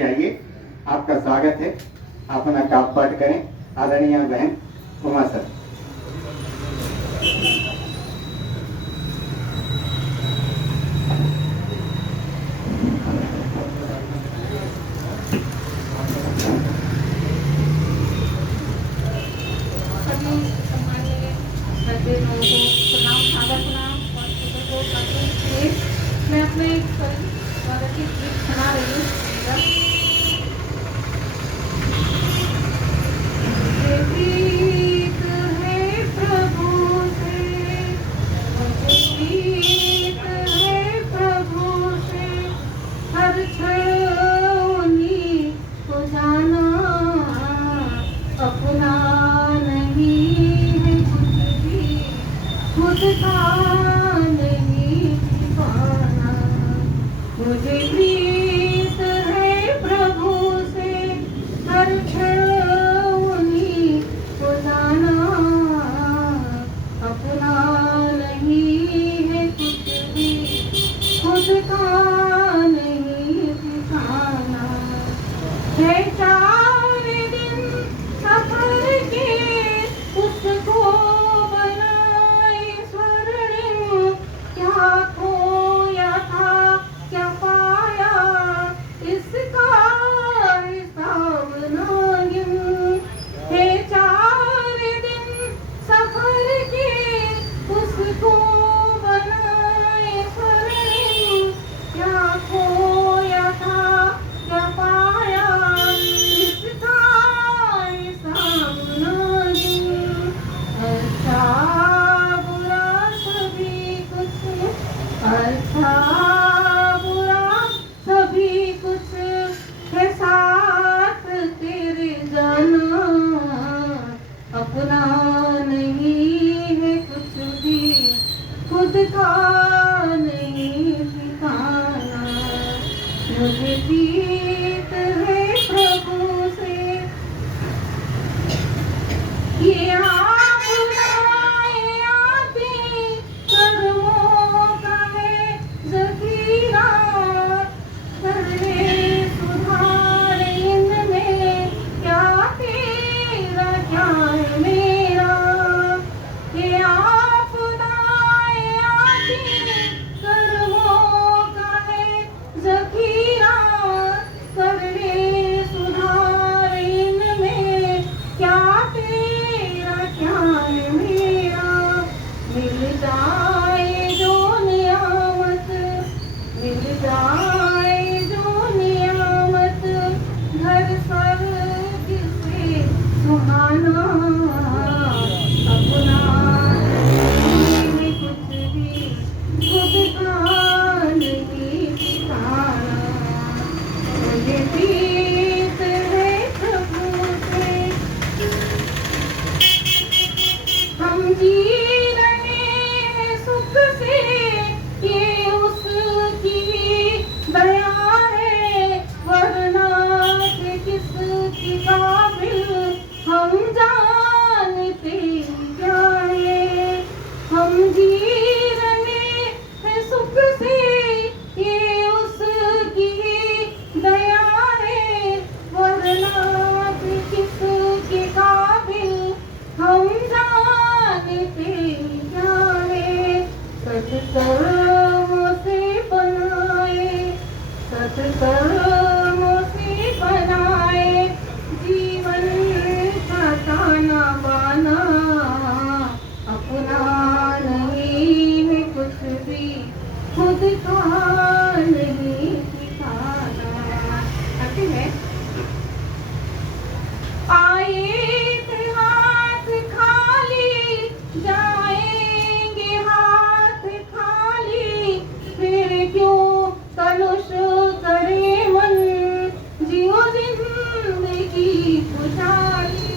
आइए, आपका स्वागत है। आप अपना काप पाठ करें। आदरणीय बहन उमा सर। मैं अपने एक स्वागत की गीत सुना रही हूँ। प्रीत है प्रभु से, मुझे प्रीत है प्रभु से, हर क्षण उन्हीं को जाना, अपना नहीं है कुछ भी, खुद का नहीं पाना। मुझे प्रीत है प्रभु से, हर क्षण उन्हीं को जाना, अपना नहीं है कुछ भी, खुद का नहीं ठिकाना। है 4 दिन सफर के, उसको बनाए स्वर्णिम, क्या खोया था क्या पाया, इसका हिसाब ना गिन। है 4 दिन सफर के, उसको बनाए स्वर्णिम, क्या खोया था क्या पाया, इसका हिसाब ना गिन। अच्छा बुरा सभी कुछ, अच्छा बुरा सभी कुछ है साथ तेरे जाना, अपना नहीं है कुछ भी, खुद का नहीं ठिकाना। मुझे प्रीत है प्रभु से, ये आप लाए आते कर्मों का है ज़खीरा, करे सुधार इनमें, क्या तेरा क्या है मेरा। ये आप लाए आते कर्मों का है ज़खीरा, करे सुधार इनमें, क्या तेरा क्या है मेरा। मिल जाए जो नियामत, मिल जाए जो नियामत, घर स्वर्ग से सुहाना, अपना नहीं कुछ भी, खुद का नहीं ठिकाना। मुझे प्रीत है प्रभु से, हम जी रहे हैं सुख से, ये उसकी दया है, वरना के किसकी काबिल हम जानते क्या है। हम जी रहे हैं सुख से, ये उसकी दया है, वरना के किसकी काबिल हम जानते क्या है। सत्कर्मों से बनाए, सत्कर्मों से बनाए, जीवन का ताना बाना, अपना नहीं है कुछ भी, खुद का नहीं ठिकाना। आती है आए थे हाथ खाली, जाएंगे हाथ खाली, फिर क्यों कलुष करे मन, जियो जिंदगी खुशहाली।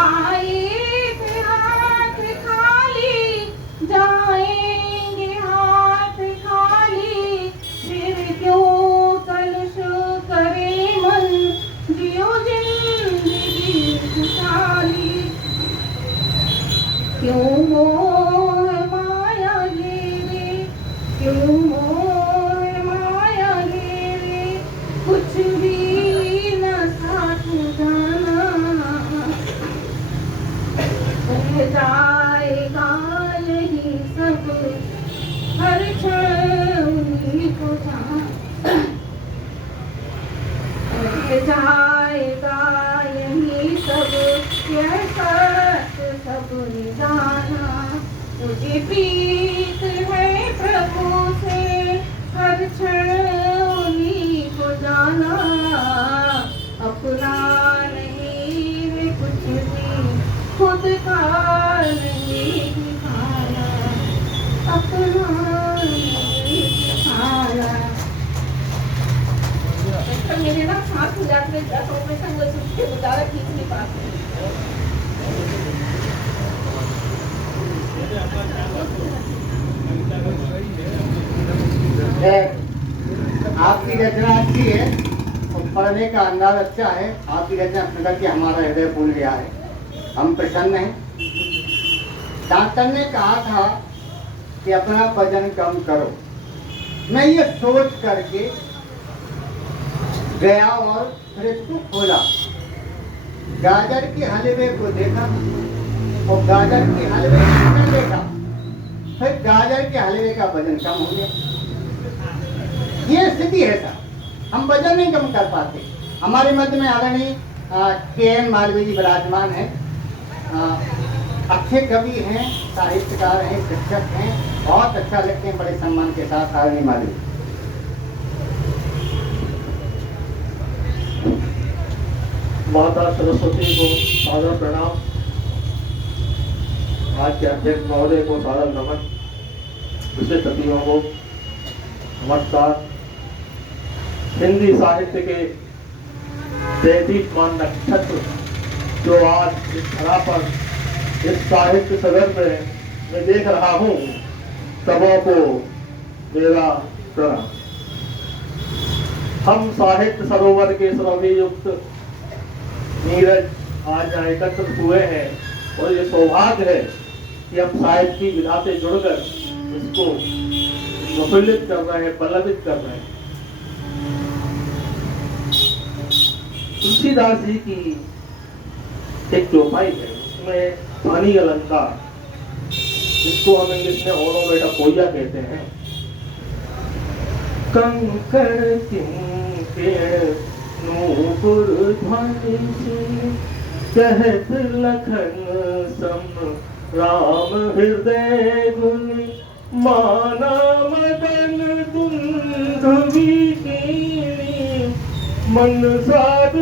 आए थे हाथ खाली, जाएंगे हाथ खाली, फिर क्यों कलुष ये प्रीत है प्रभु से हर क्षण उन्हीं को जाना, अपना नहीं है कुछ भी, खुद का नहीं दिखाना, अपना नहीं दिखाना। मेरे ना सांस हो जाते हैं, तो मैं संग सुन के गुजारा खींच नहीं पाती। आपकी रचना अच्छी है और पढ़ने का अंदाज अच्छा है। आपकी रचना सुनकर के हमारा हृदय फूल गया है, हम प्रसन्न हैं। डॉक्टर ने कहा था कि अपना वजन कम करो। मैं ये सोच करके गया और फिर इसको खोला, गाजर के हलवे को देखा और गाजर के हलवे को देखा, फिर गाजर के हलवे का वजन कम हो गया। ये स्थिति है सर, हम वजन नहीं कम कर पाते। हमारे मध्य में आदरणीय के.एन. मालवीय जी विराजमान हैं, अच्छे कवि हैं, साहित्यकार हैं, शिक्षक हैं, बहुत अच्छा लगते हैं। बड़े सम्मान के साथ आदरणीय मालवीय। माता सरस्वती को सादर प्रणाम, आज के अध्यक्ष महोदय को सादर नमन, विशिष्ट अतिथियों को नमस्कार। हिंदी साहित्य के 33वां नक्षत्र जो आज इस धरा पर इस साहित्य सदन में मैं देख रहा हूँ, सबों को मेरा प्रणाम। हम साहित्य सरोवर के सरोवर युक्त नीरज आज यहाँ एकत्र हुए हैं और ये सौभाग्य है कि हम साहित्य की विधा से जुड़कर इसको प्रफुल्लित कर रहे हैं, पल्लवित कर रहे हैं। तुलसीदास जी की एक चौपाई है, उसमें ध्वनि अलंकार, जिसको हम इंग्लिश में ओनोमेटोपोइया कहते हैं। कंकड़ किंकड़ नूपुर ध्वनि कहत लखन सम राम हृदय गुण, माना मदन दुंदुभी कीनी, मन साध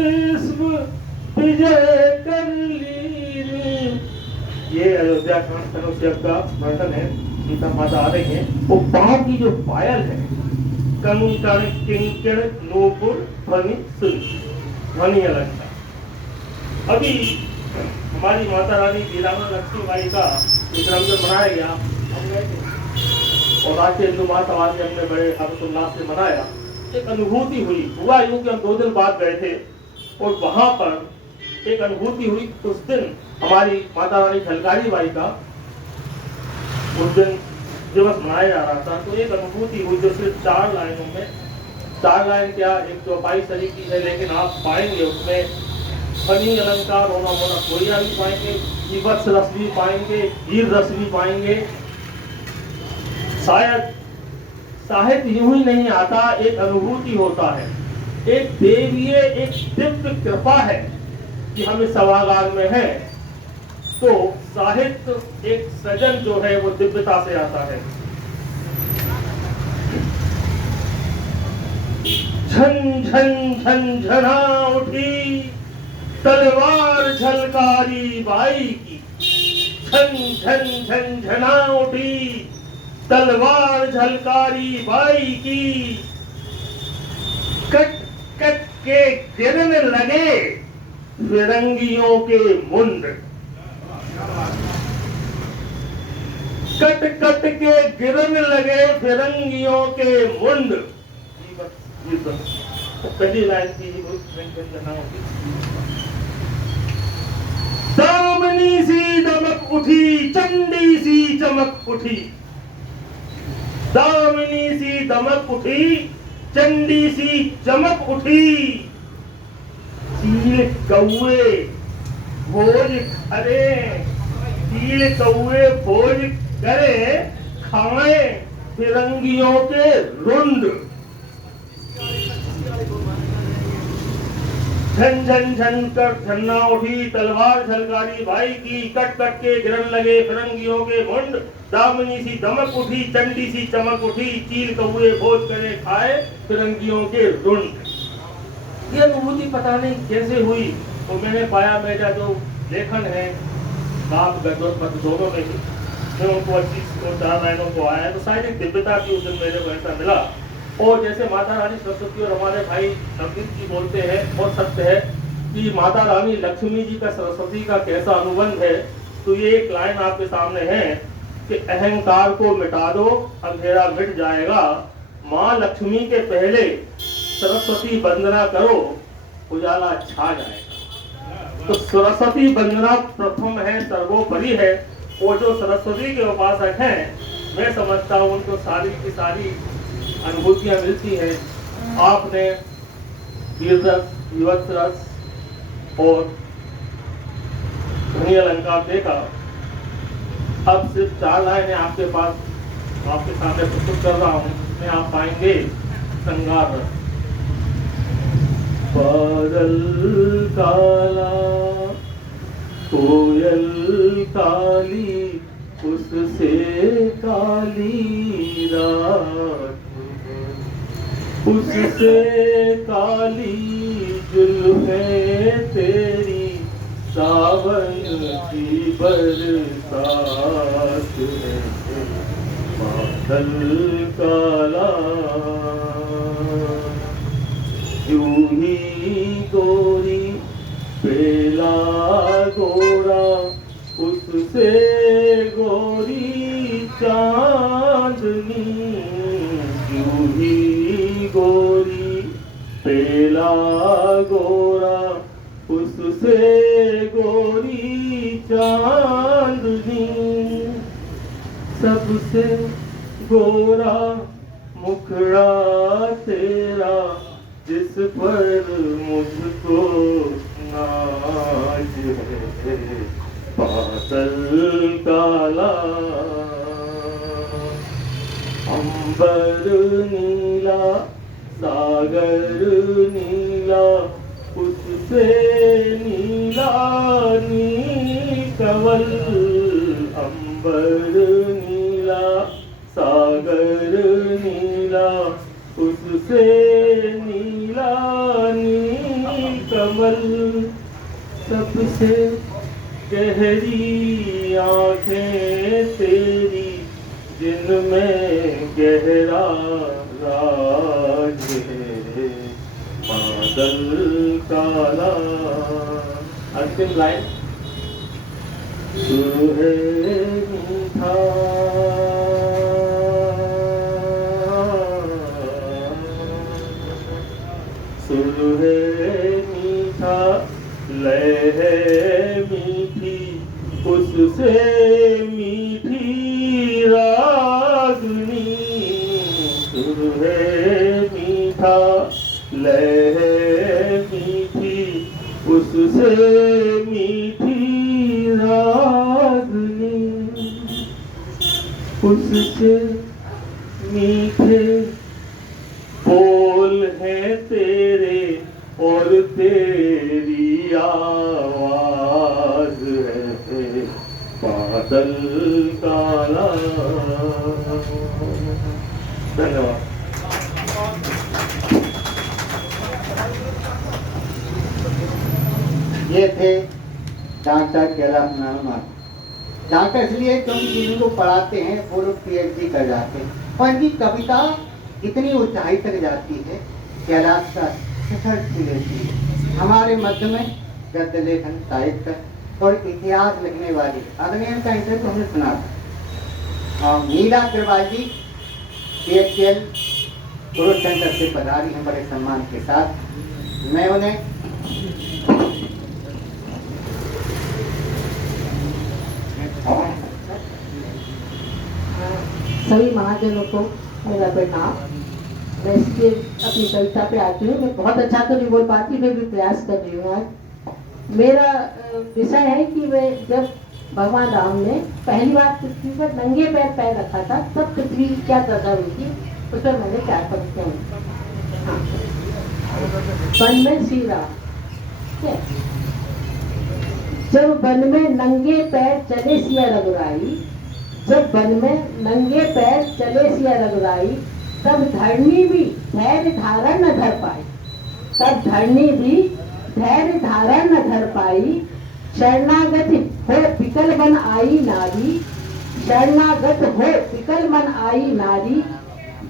विजय कर लीनी। ये अयोध्या कांड तनुष्यक का वर्णन है, सीता माता आ रही है। वो बाहर की जो पायल है, कंकड़ किंकड़ नूपुर ध्वनि ध्वनि अलंकार। अभी हमारी माता रानी वीरांगना लक्ष्मीबाई का जन्मदिन मनाया गया, हम गए थे और राष्ट्रीय हिंदू महासभा से हमने बड़े हर्षोल्लास से मनाया। एक अनुभूति हुआ यूं कि हम 2 दिन बाद गए थे और वहां पर एक अनुभूति हुई। उस दिन हमारी माता रानी झलकारी बाई का उस दिन दिवस मनाया जा रहा था, तो एक अनुभूति हुई जो सिर्फ 4 लाइनों में, 4 लाइन क्या, एक चौपाई तरीकी है, लेकिन आप पाएंगे उसमें फनी अलंकार होना कोरिया भी पाएंगे, विवत्स रस भी पाएंगे, वीर रस भी पाएंगे। शायद साहित्य यूं ही नहीं आता, एक अनुभूति होता है, एक देवीय एक दिव्य कृपा है कि हम इस सभागार में हैं। तो साहित्य एक सृजन जो है वो दिव्यता से आता है। झन झन झन झना उठी तलवार झलकारी बाई की, झन झन झन झना उठी तलवार झलकारी बाई की, कट कट के गिरने लगे फिरंगियों के मुंड, कट कट के गिरने लगे फिरंगियों के मुंड। पहली लाइन की दामिनी सी दमक उठी, चंडी सी चमक उठी, दामिनी सी दमक उठी, चंडी सी चमक उठी, चील कौए भोज करे, चील कौए भोज करे, खाए फिरंगियों के रुंड। झन झन झन कर झन्ना उठी तलवार झलकारी भाई की, कट कट के गिरन लगे फिरंगियों के मुंड। दामिनी सी दमक उठी, चंडी सी चमक उठी, चील कौए भोज करे खाए, फिरंगियों के रुंड। ये अनुभूति पता नहीं कैसे हुई, तो मैंने पाया मेरा जो लेखन है काव्य गद्य पद दोनों में ही मैं उनको अच्छी और 4 लाइनों को आया तो शायद एक दिव्यता की उस दिन मेरे को ऐसा मिला। और जैसे माता रानी सरस्वती और हमारे भाई नवनीत जी बोलते हैं, बहुत सत्य है कि माता रानी लक्ष्मी जी का सरस्वती का कैसा अनुबंध है। तो ये एक लाइन आपके सामने है कि अहंकार को मिटा दो, अंधेरा मिट जाएगा, माँ लक्ष्मी के पहले सरस्वती वंदना करो, उजाला छा जाएगा। तो सरस्वती वंदना प्रथम है, सर्वोपरि है। और जो सरस्वती के उपासक हैं, मैं समझता हूँ उनको सारी की सारी अनुभूतियां मिलती हैं। आपने वीररस, विवत्सरस और ध्वनि अलंकार देखा। अब सिर्फ 4 लाइनें आपके पास, आपके सामने प्रस्तुत कर रहा हूँ। मैं आप पाएंगे श्रृंगार रस। बादल काला, कोयल काली, उससे काली रात, उससे काली जुल्फें तेरी, सावन की बरसात है, बादल काला। यूं ही गोरी पेला गोरा, उससे गोरी चांदनी, यूं ही गोरी पेला गोरा, उससे गोरी चांदनी, सबसे गोरा मुखड़ा तेरा, जिस पर मुझको नाज है, बादल काला। अंबर नीला, सागर नीला, उससे नीला नीकवल, अंबर नीला, सागर नीला, उससे नीला नीकमल, सबसे गहरी आंखें तेरी, जिनमें गहरा राज है, बादल काला। अंतिम लाइन, तू है मीठा, सुर है मीठा, लय है मीठी, उससे मीठी रागनी, सुर है मीठा, लय है मीठी, उससे मीठी रागनी, उससे मीठे बोल हैं तेरे, और तेरी आवाज है, बादल काला। धन्यवाद। ये थे डॉक्टर कैलाश नारायण। डॉक्टर इसलिए क्योंकि जिनको पढ़ाते हैं वो लोग PhD कर जाते हैं, और इनकी कविता इतनी ऊंचाई तक जाती है, कैलाश का शिखर छू लेती है। हमारे मध्य में गद्य लेखन, साहित्य और इतिहास लिखने वाली आदमी का इंटरव्यू हमने सुना था। मीरा अग्रवाल जी PHL पुरुष सेंटर से पधारी हैं बड़े सम्मान के साथ। मैं उन्हें सभी महाजनों को मेरा प्रणाम। मैं इसके अपनी कविता पे आती हूँ। मैं बहुत अच्छा तो नहीं बोल पाती, फिर भी प्रयास कर रही हूँ। आज मेरा विषय है कि वे जब भगवान राम ने पहली बार पृथ्वी पर नंगे पैर पैर रखा था, तब पृथ्वी क्या दशा हुई थी, उस पर मैंने 4 पंक्तियां। वन में श्री राम, जब वन में नंगे पैर चले सिया रघुराई, जब वन में नंगे पैर चले सिया रघुराई, तब धरनी भी धैर्य धारण न धर पाई। तब धरनी भी धैर्य धारण न धर पाई। शरणागत हो विकल मन आई नारी, शरणागत हो विकल मन आई नारी।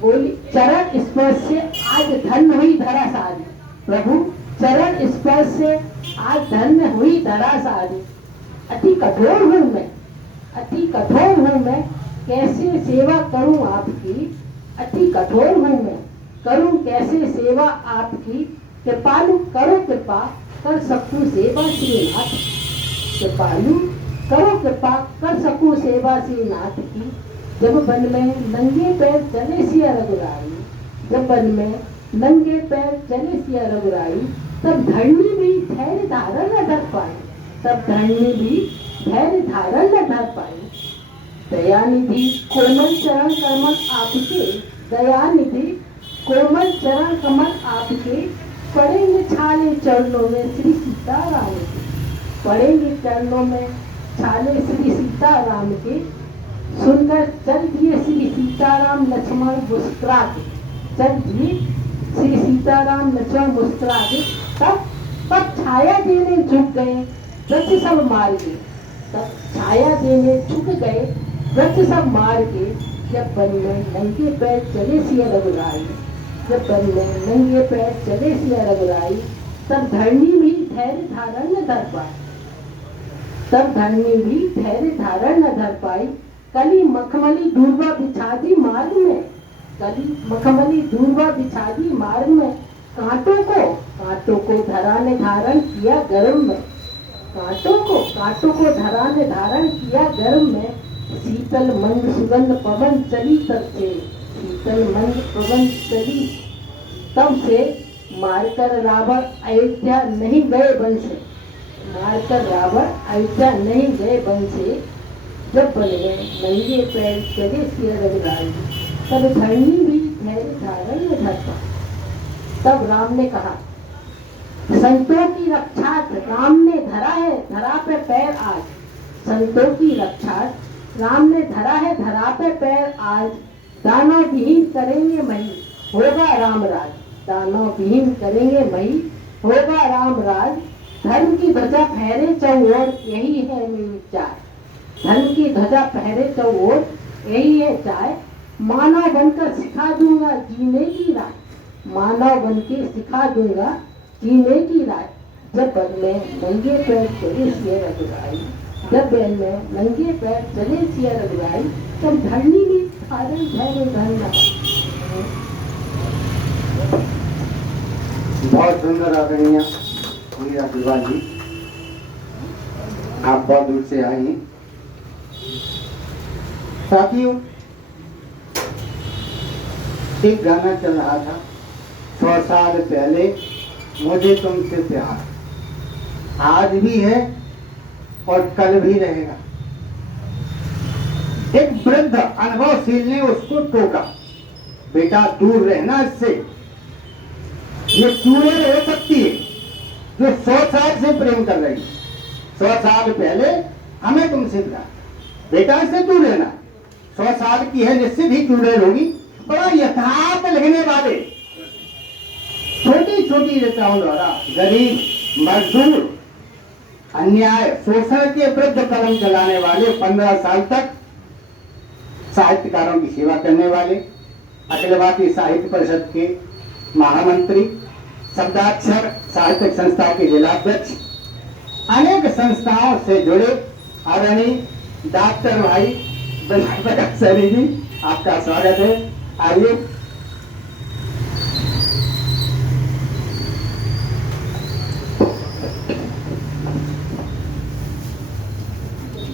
बोली चरण स्पर्श से आज धन्य हुई धरा सारी। प्रभु चरण स्पर्श से आज धन्य हुई धरा सारी। अति कठोर हूँ मैं, अति कठोर हूँ मैं, कैसे सेवा करूँ आपकी। अति कठोर हूँ मैं, करूँ कैसे सेवा आपकी। कृपालु करो कृपा, कर सकूँ सेवा श्रीनाथ। कृपालु करो कृपा, कर सकूँ सेवा श्रीनाथ की। जब वन में नंगे पैर चले सिया रघुराई, जब वन में नंगे पैर चले सिया रघुराई, तब धरनी भी धैर्य धारण न धर पाई। तब धरनी भी धैर्य धारण न धर पाई। दयानिधि कोमल चरण कमल आपके, दयानिधि कोमल चरण कमल आपके। पड़ेंगे छाले चरणों में श्री सीताराम के, पड़ेंगे चरणों में छाले श्री सीताराम के। सुनकर चल दिए श्री सीताराम लक्ष्मण मुस्कुरा के, चल दिए श्री सीताराम लक्ष्मण मुस्कुरा के। तब छाया देने झुक गए, वृक्ष सब मार के। तब छाया देने झुक गए, वृक्ष सब मार के। जब वन में नंगे पैर चले सिया रघुराई, जब वन में नंगे पैर चले सिया रघुराई, तब धरनी भी धैर्य धारण न धर पाई। तब धरनी भी धैर्य धारण न धर पाई। कली मखमली दूर्वा बिछा दी मार्ग में, कली मखमली दूर्वा बिछा दी मार्ग में। कांटों को धरा ने धारण किया गर्भ में, कांटों को धरा ने धारण किया गर्भ में। शीतल मंद सुगंध पवन चली तब से, शीतल मंद पवन चली तब से। मारकर रावण अयोध्या नहीं गए वन से, मारकर रावण अयोध्या नहीं गए वन से। जब वन में नंगे पैर चले सिया रघुराई, तब धरनी भी धैर्य धारण न धर पाई। तब राम ने कहा संतों की रक्षा राम ने धरा है धरा पे पैर आज। संतों की रक्षा राम ने धरा है धरा पे पैर आज। दानव विहीन करेंगे मही, होगा राम राज। दानव विहीन करेंगे मही, होगा राम राज। धर्म की ध्वजा फहरे चौओर, यही है मेरी चाय। धर्म की ध्वजा फहरे चौओर, यही है चाय। मानव बनकर सिखा दूंगा जीने की राह, मानव बन के सिखा दूंगा जीने की राह। जब वन में नंगे पैर चले सिया रघुराई, जब वन में नंगे पैर चले सिया रघुराई, तब धरनी भी धारण धैर्य धरना। बहुत सुंदर आदरणीय मीरा विवाह जी, आप बहुत दूर से आई हैं। साथियों, एक गाना चल रहा था 100 साल पहले मुझे तुमसे प्यार, आज भी है और कल भी रहेगा। एक वृद्ध अनुभवशील ने उसको टोका, बेटा दूर रहना इससे, ये चूड़ेल हो सकती है जो 100 साल से प्रेम कर रही है। 100 साल पहले हमें तुमसे प्यार, बेटा इससे दूर रहना। 100 साल की है, निश्चित ही चूड़ेल होगी। बड़ा यथार्थ लिखने वाले, छोटी छोटी रचनाओं द्वारा गरीब, मजदूर, अन्याय, शोषण के विरुद्ध कलम चलाने वाले 15 साल तक साहित्यकारों की सेवा करने वाले, अखिल भारतीय साहित्य परिषद के महामंत्री, शब्दाक्षर साहित्यिक संस्था के जिलाध्यक्ष, अनेक संस्थाओं से जुड़े आदरणीय डॉक्टर भाई सैनी जी, आपका स्वागत है। आइए।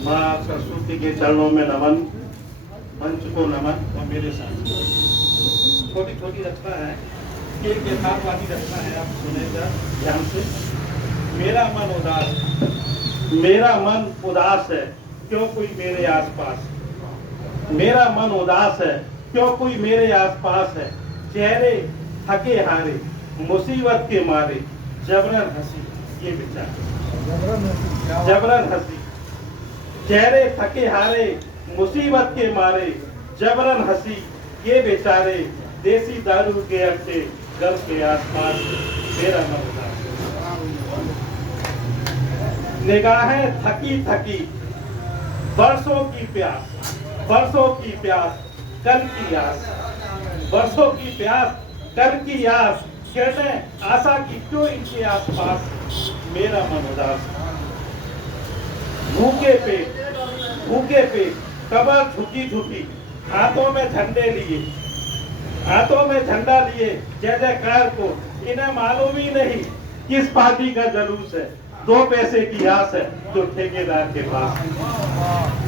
माँ सरस्वती के चरणों में नमन, मंच को नमन। और मेरे साथ छोटी छोटी रचना है, एक यथार्थवादी रचना है, आप सुनेगा ध्यान से। मेरा मन उदास, मेरा मन उदास है क्यों कोई मेरे आसपास, मेरा मन उदास है क्यों कोई मेरे आसपास है। चेहरे थके हारे मुसीबत के मारे, जबरन हंसी ये विचार, जबरन हंसी। चेहरे थके हारे मुसीबत के मारे जबरन हंसी ये बेचारे, देसी दारू के अड्डे घर के आसपास मेरा मन उदास। निगाहें थकी थकी बरसों की प्यास, बरसों की प्यास कल की आस, बरसों की प्यास कल की आस, कहते आशा की क्यों इनके आसपास मेरा मन उदास। भूखे पे कमर झुकी झुकी, हाथों में झंडे लिए, हाथों में झंडा लिए जय जयकार को, इन्हें मालूम ही नहीं किस पार्टी का जुलूस है, 2 पैसे की आस है जो ठेकेदार के पास।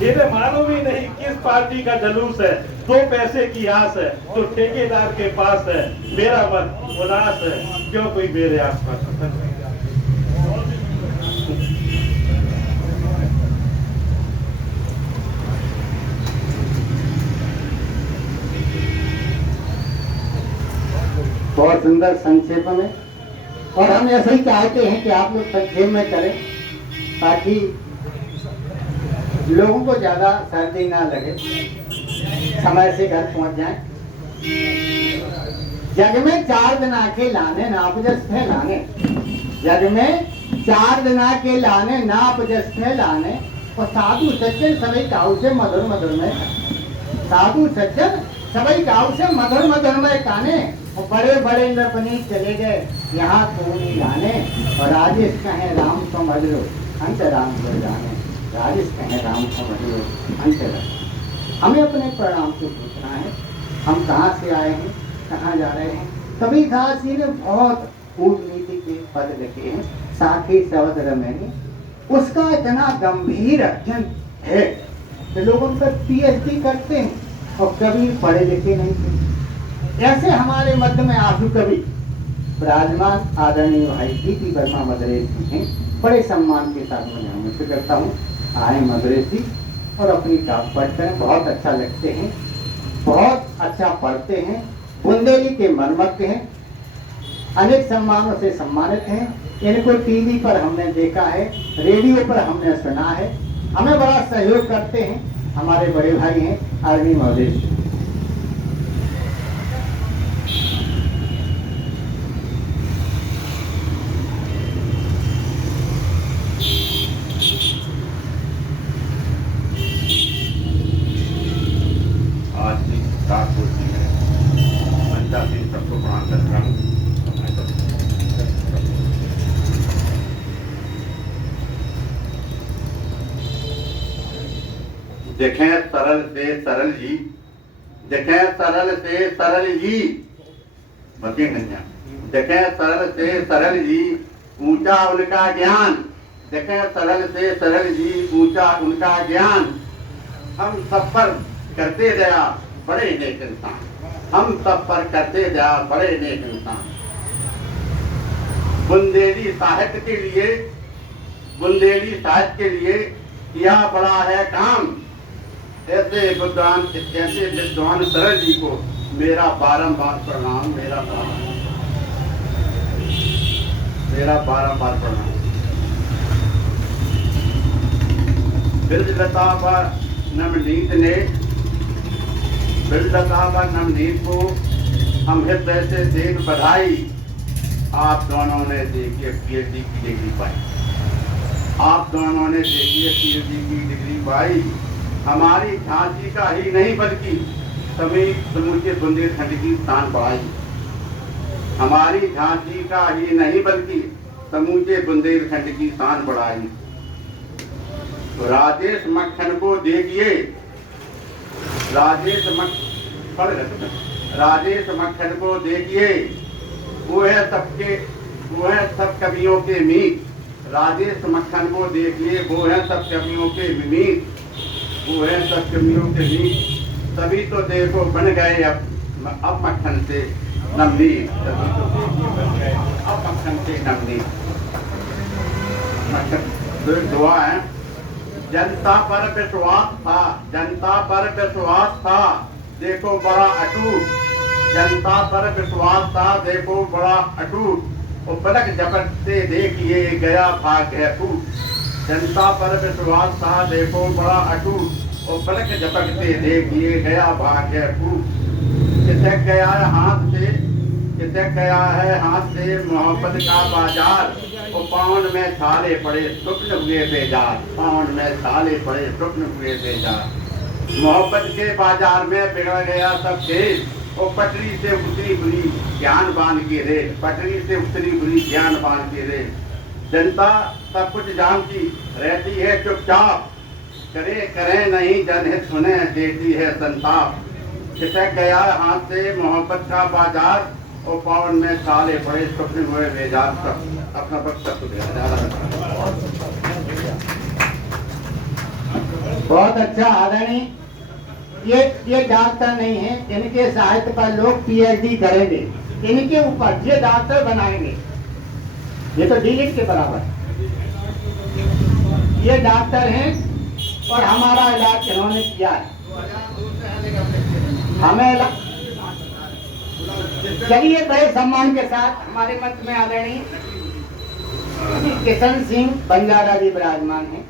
इन्हें मालूम ही नहीं किस पार्टी का जुलूस है, 2 पैसे की आस है जो ठेकेदार के पास है। मेरा मन उदास है क्यों कोई मेरे आसपास। बहुत सुंदर संक्षेप में, और हम ऐसे ही चाहते हैं कि आप लोग संक्षेप में करें ताकि लोगों को ज्यादा सर्दी ना लगे, समय से घर पहुंच जाएं। जग में 4 दिन आके लाने नाप जस थे लाने, जग में 4 दिन आके लाने नाप जस थे लाने, और साधु सज्जन सभी काऊ से मधुर मधुर में, साधु सज्जन सभी काऊ से मधुर मधुर में काने, और बड़े बड़े नरपनी चले गए यहाँ तो नहीं लाने, और राजेश कहे राम समझ लो अंत राम को जाने, राजेश कहे राम समझ लो अंत राम। हमें अपने परिणाम से पूछना है, हम कहाँ से आए हैं, कहाँ जा रहे हैं। कबीरदास जी ने बहुत कूटनीति के पद लिखे हैं, साखी शब्द रमेंगे, उसका इतना गंभीर अध्ययन है कि लोग उन पर PhD करते हैं, और कभी पढ़े लिखे नहीं थे। ऐसे हमारे मध्य में आशु कवि विराजमान आदरणीय भाई टी वर्मा मदरेश जी हैं। बड़े सम्मान के साथ मैं नमस्कार करता हूँ। आए मदरेश जी और अपनी किताब पढ़ते हैं, बहुत अच्छा लिखते हैं, बहुत अच्छा पढ़ते हैं, बुंदेली के मर्मज्ञ हैं, अनेक सम्मानों से सम्मानित हैं। इनको टीवी पर हमने देखा है, रेडियो पर हमने सुना है, हमें बड़ा सहयोग करते हैं। हमारे बड़े भाई हैं आदरणीय मदरेश जी। देखें सरल से सरल जी, देखें सरल से सरल जी, बतिए कन्या, देखें सरल से सरल जी, ऊंचा उनका ज्ञान, देखें सरल से सरल जी, ऊंचा उनका ज्ञान। हम सब पर करते दया बड़े नेक इंसान, हम सब पर करते दया बड़े नेक इंसान। बुंदेली साहित्य के लिए, बुंदेली साहित्य के लिए किया बड़ा है काम। ऐसे विद्वान सरल जी को मेरा बारंबार प्रणाम, मेरा बारंबार प्रणाम। बिरलता पर नवनीत ने, बिरलता पर नवनीत को हम हृदय से देख बधाई। आप दोनों ने देखिए PhD की डिग्री पाई, आप दोनों ने देखिए PhD की डिग्री पाई। हमारी झांसी का ही नहीं बल्कि समूचे बुंदेलखंड की शान बढ़ाई। हमारी झांसी का ही नहीं बल्कि समूचे बुंदेलखंड की शान बढ़ाई। तो राजेश मक्खन को देखिए, राजेश मक्खन को देखिए, वो है सब कवियों के मीत। राजेश मक्खन को देखिए, वो है सब कवियों के मीत, वो है सब कवियों के मीत। तभी तो देखो बन गए अब मक्खन से नवनीत, तभी तो देखिए बन गए अब मक्खन से नवनीत। तो दुआ है, जनता पर विश्वास था, जनता पर विश्वास था, देखो बड़ा अटूट। जनता पर विश्वास था, देखो बड़ा अटूट। और पलक झपकते देखिए गया भाग्य फूट। जनता पर विश्वास था, देखो बड़ा अटूट। और पलक झपकते देखिए गया भाग्य फूट। खिसक गया है हाथ से, खिसक गया है हाथ से मोहब्बत का बाजार। और पाउन में छाले पड़े स्वप्न हुए बेजार, पाउन में छाले पड़े स्वप्न हुए बेजार। मोहब्बत के बाजार में बिगड़ गया सब खेल। और पटरी से उतरी बुरी ज्ञान बांध के रे, पटरी से उतरी बुरी ज्ञान बांध के रे। जनता सब कुछ जानती रहती है चुपचाप, करे करे नहीं जनहित सुने देती है संताप। खिसक गया हाथ से मोहब्बत का बाजार। और पावन में छाले पड़े स्वप्न हुए बेजार। सब अपना वक्त तक बहुत अच्छा आदरणीय। ये डॉक्टर नहीं है जिनके साहित्य पर लोग पीएचडी करेंगे, इनके ऊपर ये डॉक्टर बनाएंगे, ये तो डीलिट के बराबर। ये डॉक्टर हैं और हमारा इलाज इन्होंने किया है। हमें चलिए बड़े सम्मान के साथ हमारे मंच में आदरणीय किशन सिंह बंजारा जी विराजमान हैं।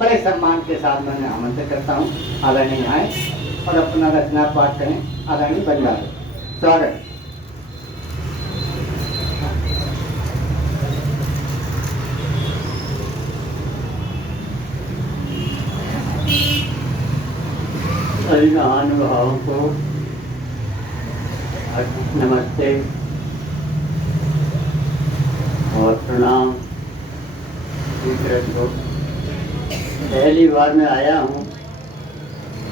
बड़े सम्मान के साथ मैं आमंत्रित करता हूँ आदरणीय आए और अपना रचना पाठ करें। आदरणीय बंजारा, स्वागत। सभी महानुभावों को नमस्ते और प्रणाम। पहली बार मैं आया हूँ,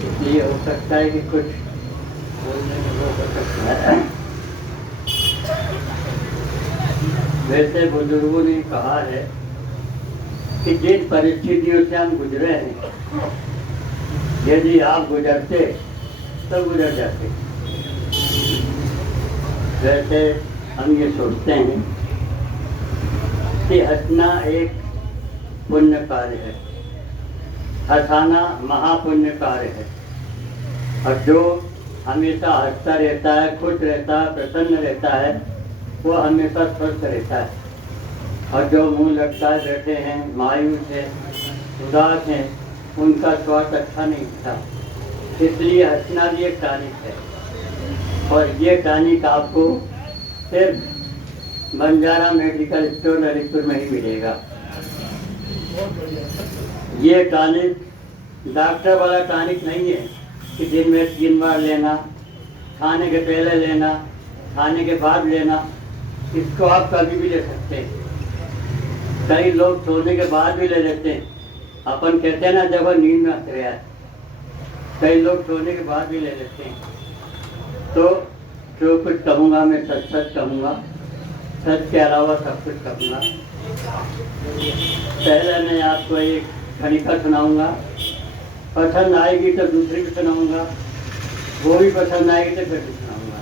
इसलिए हो सकता है कि कुछ बोलने में वो हो सकता है। वैसे बुजुर्गों ने कहा है कि जिन परिस्थितियों से हम गुजरे हैं, यदि आप गुजरते तो गुजर जाते। वैसे हम ये सोचते हैं कि हंसना एक पुण्य कार्य है, हंसाना महापुण्य कार्य है। और जो हमेशा हंसता रहता है, खुश रहता है, प्रसन्न रहता है, वो हमेशा स्वस्थ रहता है। और जो मुंह लटकाए बैठे हैं, मायूस हैं, उदास हैं, उनका स्वास्थ्य अच्छा नहीं था। इसलिए हंसना भी एक टॉनिक है। और ये टॉनिक आपको सिर्फ बंजारा मेडिकल स्टोर ललितपुर में ही मिलेगा। ये टॉनिक डॉक्टर वाला टॉनिक नहीं है कि दिन में 3 बार लेना, खाने के पहले लेना, खाने के बाद लेना। इसको आप कभी भी ले सकते हैं। कई लोग सोने के बाद भी ले लेते हैं। अपन कहते हैं ना, जब वो नींद में हंस रहा है, कई लोग सोने के बाद भी ले लेते हैं। तो जो कुछ कहूँगा मैं सच सच कहूँगा, सच के अलावा सब कुछ कहूँगा। पहले मैं आपको एक खनिका सुनाऊँगा, पसंद आएगी तो दूसरी भी सुनाऊँगा, वो भी पसंद आएगी तो फिर भी सुनाऊँगा।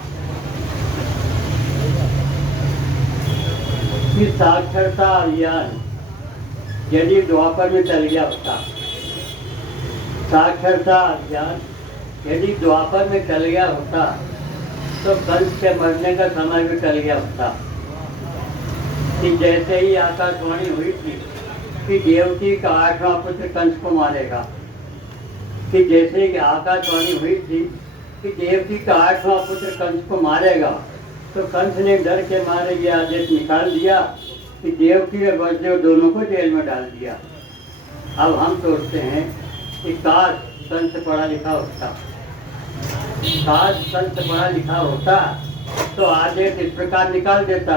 कि साक्षरता अभियान यदि द्वापर में चल गया होता, साक्षरता अभियान यदि द्वापर में चल गया होता, तो कंस के मरने का समय भी चल गया होता। कि जैसे ही आकाशवाणी हुई थी कि देवकी का 8वां पुत्र कंस को मारेगा, कि जैसे ही आकाशवाणी हुई थी कि देवकी का 8वां पुत्र कंस को मारेगा, तो कंस ने डर के मारे ये आदेश निकाल दिया कि देवकी और वसुदेव दोनों को जेल में डाल दिया। अब हम सोचते हैं कि काश कंस पढ़ा लिखा होता, काश कंस पढ़ा लिखा होता तो आदेश इस प्रकार निकाल देता,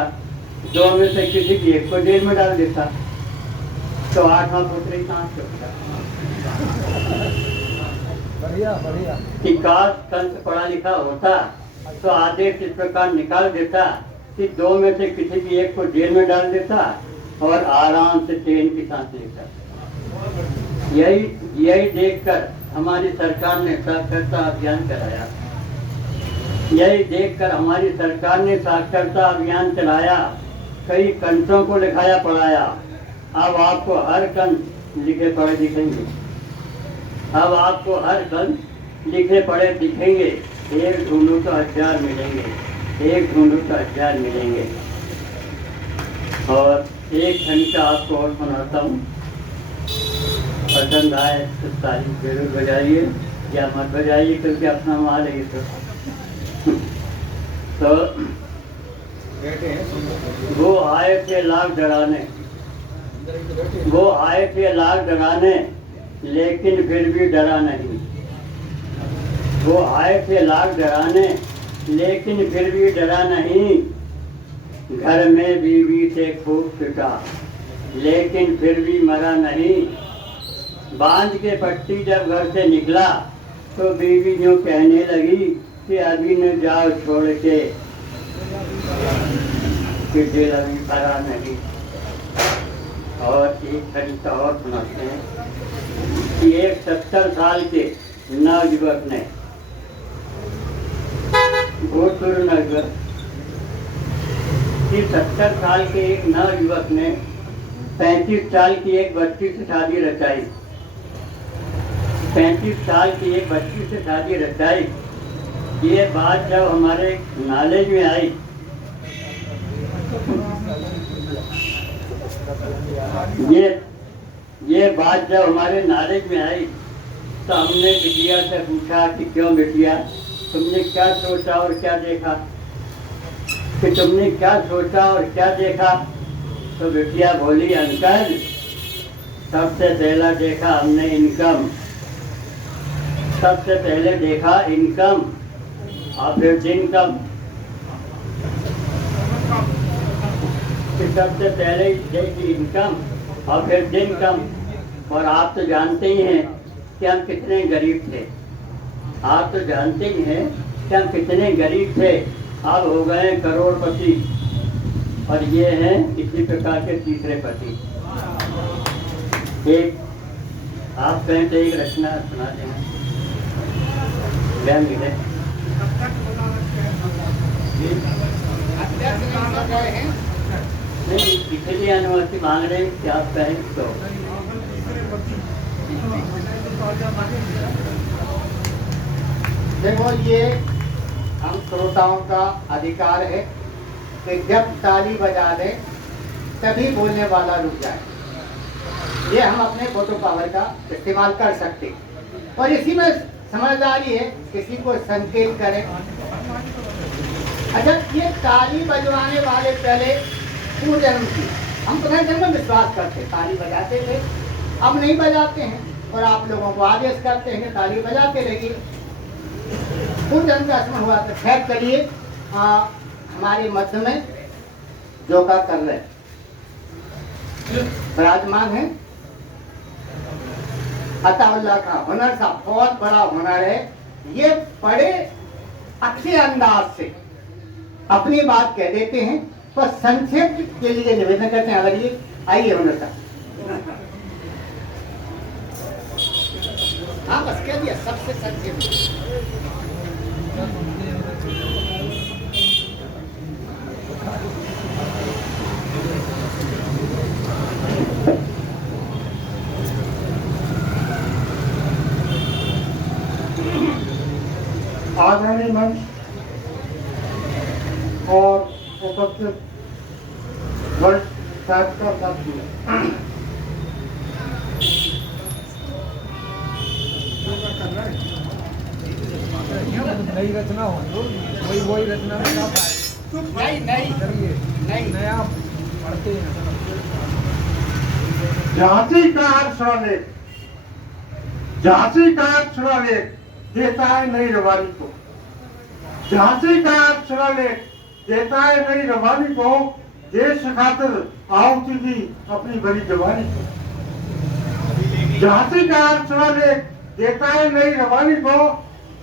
2 में से किसी एक को जेल में डाल देता, तो 8वां पुत्र ही कहाँ से होता। कि काश कंस पढ़ा लिखा होता तो आदेश इस प्रकार निकाल देता कि 2 में से किसी भी एक को जेल में डाल देता और आराम से चैन की सांस लेता। यही देखकर हमारी सरकार ने साक्षरता अभियान चलाया। यही देखकर हमारी सरकार ने साक्षरता अभियान चलाया। कई कंसों को लिखाया पढ़ाया। अब आपको हर कंस लिखे पढ़े दिखेंगे। अब आपको हर कंस लिखे पढ़े दिखेंगे। एक ढूंढो तो 1000 मिलेंगे, एक ढूंढो तो 1000 मिलेंगे। और एक घंटा आपको और सुनाता हूँ। पसंद आए तो ताली जरूर बजाइए या मत बजाइए, क्योंकि अपना माल है ये तो वो आए थे लाख डराने, वो आए थे लाख डराने, लेकिन फिर भी डरा नहीं। वो आए थे लाख डराने, लेकिन फिर भी डरा नहीं। घर में बीवी से खूब पिटा, लेकिन फिर भी मरा नहीं। बांध के पट्टी जब घर से निकला तो बीवी यूँ कहने लगी कि अभी न जाओ छोड़ के, कि दिल अभी भरा नहीं। और एक तरीका और सुनाते हैं कि एक 70 साल के नवयुवक ने, भूतपूर्व नवयुवक कि 70 साल के एक नवयुवक ने 35 साल की एक बच्ची से शादी रचाई। 35 साल की एक बच्ची से शादी रचाई। ये बात जब हमारे नॉलेज में आई, ये बात जब हमारे नॉलेज में आई तो हमने बिटिया से पूछा कि क्यों बिटिया, तुमने क्या सोचा और क्या देखा, कि तुमने क्या सोचा और क्या देखा। तो बिटिया बोली, अंकल सबसे पहला देखा हमने इनकम, सबसे पहले देखा इनकम और फिर जिनकम। सबसे पहले देखी इनकम और फिर जिनकम। और आप तो जानते ही हैं कि हम कितने गरीब थे, आप तो जानते ही हैं कि हम कितने गरीब थे। अब हो गए करोड़पति और ये हैं इसी प्रकार के तीसरे पति। एक आप कहें तो एक रचना सुना दें, ज्ञान मिले। नहीं, इसलिए अनुमति मांग रहे हैं कि आप कहें तो। देखो, ये हम श्रोताओं का अधिकार है कि जब ताली बजा दे तभी बोलने वाला रुक जाए। ये हम अपने फोटो पावर का इस्तेमाल कर सकते और इसी में समझदारी है, किसी को संकेत करें। अच्छा, ये ताली बजवाने वाले पहले पूर्व जन्म की, हम पुनर्जन्म में विश्वास करते, ताली बजाते थे, अब नहीं बजाते हैं और आप लोगों को आदेश करते हैं कि ताली बजाते रहिए। पूर्व जन्म का स्मरण हुआ तो खैर चलिए, हमारे मध्य में जोका कर रहे विराजमान है। अताउल्लाह का हुनर सा बहुत बड़ा हुनर है। ये बड़े अच्छे अंदाज से अपनी बात कह देते हैं, पर संक्षेप के लिए निवेदन करते हैं। अगर ये आइए हुनर साहब। हाँ, बस कह दिया, सबसे संक्षेप। आदरणीय मंच और उपस्थित वरिष्ठ साथियों साथियों, नई रचना हो, वही रचना में क्या नहीं नया पढ़ते हैं। झांसी का अक्षरालेख, झांसी का अक्षरालेख देता है नई रवानी को। झांसी का अक्षरालेख देता है नई रवानी को, देश खातिर आहुति दी अपनी बड़ी जवानी को। झांसी का अक्षरालेख देता है नई रवानी को,